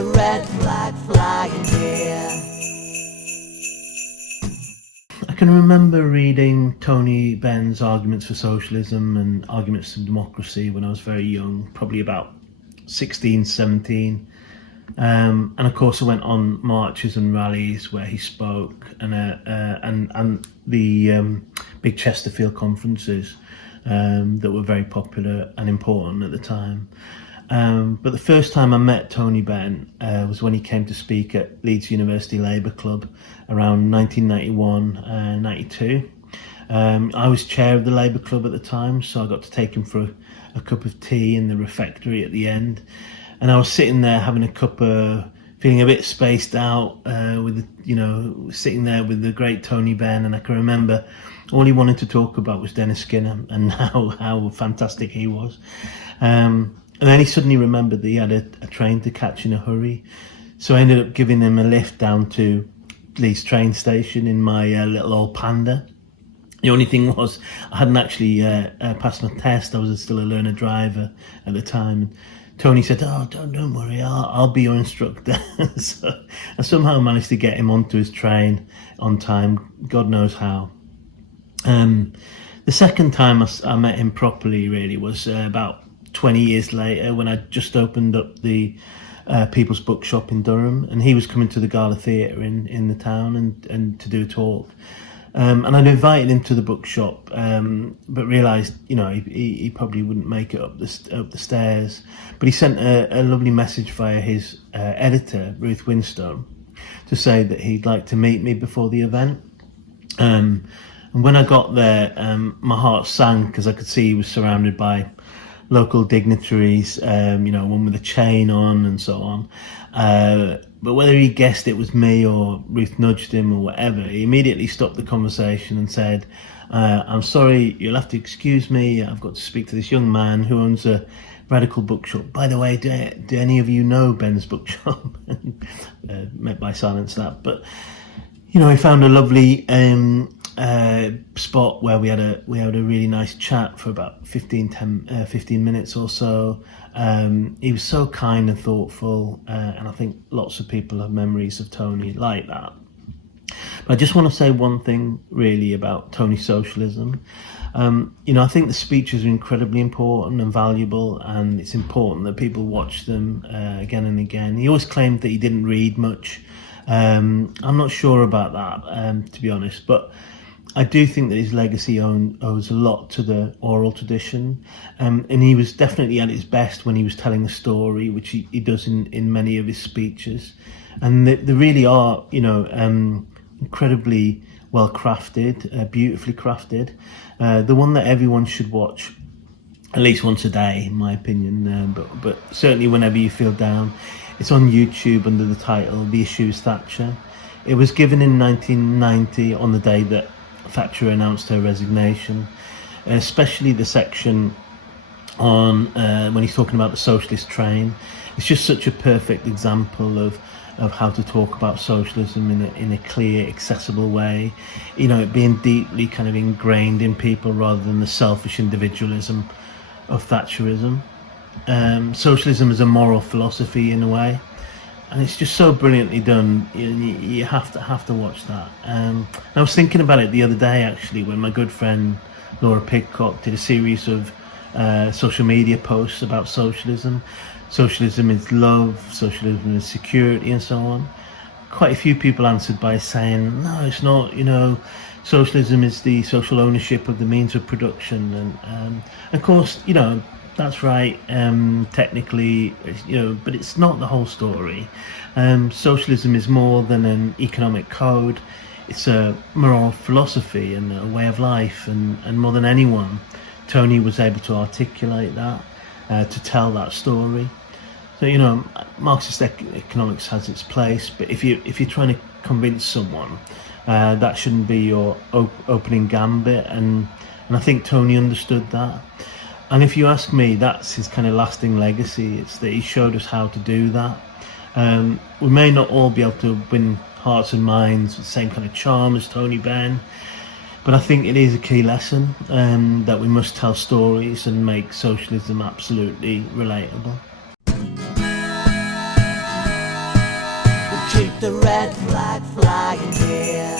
a red flag flying here. I can remember reading Tony Benn's Arguments for Socialism and Arguments for Democracy when I was very young, probably about 16, 17. And of course I went on marches and rallies where he spoke, and the big Chesterfield conferences that were very popular and important at the time. But the first time I met Tony Benn was when he came to speak at Leeds University Labour Club around 1991, 92. I was chair of the Labour Club at the time, so I got to take him for a cup of tea in the refectory at the end. And I was sitting there having a cuppa, feeling a bit spaced out, sitting there with the great Tony Benn. And I can remember all he wanted to talk about was Dennis Skinner and how fantastic he was. And then he suddenly remembered that he had a train to catch in a hurry. So I ended up giving him a lift down to Leeds train station in my little old Panda. The only thing was I hadn't actually passed my test. I was still a learner driver at the time. Tony said, "Oh, don't worry, I'll be your instructor." So I somehow managed to get him onto his train on time, God knows how. The second time I met him properly really was about 20 years later, when I just opened up the People's Bookshop in Durham, and he was coming to the Gala Theatre in the town and to do a talk. And I'd invited him to the bookshop, but realised, he probably wouldn't make it up the stairs. But he sent a lovely message via his editor, Ruth Winstone, to say that he'd like to meet me before the event. And when I got there, my heart sank because I could see he was surrounded by local dignitaries, one with a chain on and so on. But whether he guessed it was me or Ruth nudged him or whatever, he immediately stopped the conversation and said, "I'm sorry, you'll have to excuse me. I've got to speak to this young man who owns a radical bookshop. By the way, do any of you know Ben's bookshop?" Met by silence that. But, he found a lovely spot where we had a really nice chat for about 15 minutes or so. He was so kind and thoughtful, and I think lots of people have memories of Tony like that. But I just want to say one thing really about Tony's socialism. I think the speeches are incredibly important and valuable, and it's important that people watch them again and again. He always claimed that he didn't read much. I'm not sure about that, to be honest, but I do think that his legacy owes a lot to the oral tradition, and he was definitely at his best when he was telling a story, which he does in many of his speeches, and they really are, incredibly well crafted, beautifully crafted. The one that everyone should watch at least once a day, in my opinion, but certainly whenever you feel down. It's on YouTube under the title "The Issue is Thatcher." It was given in 1990 on the day that Thatcher announced her resignation, especially the section on when he's talking about the socialist train. It's just such a perfect example of how to talk about socialism in a clear, accessible way. It being deeply kind of ingrained in people rather than the selfish individualism of Thatcherism. Socialism is a moral philosophy in a way, and it's just so brilliantly done. You have to watch that. I was thinking about it the other day actually, when my good friend Laura Pidcock did a series of social media posts about socialism. Socialism is love, socialism is security, and so on. Quite a few people answered by saying, no, it's not. Socialism is the social ownership of the means of production, and of course, that's right, technically, but it's not the whole story. Socialism is more than an economic code. It's a moral philosophy and a way of life, and more than anyone, Tony was able to articulate that, to tell that story. So, Marxist economics has its place, but if you're trying to convince someone, that shouldn't be your opening gambit, and I think Tony understood that. And if you ask me, that's his kind of lasting legacy. It's that he showed us how to do that. We may not all be able to win hearts and minds with the same kind of charm as Tony Benn, but I think it is a key lesson that we must tell stories and make socialism absolutely relatable. the red flag flying here.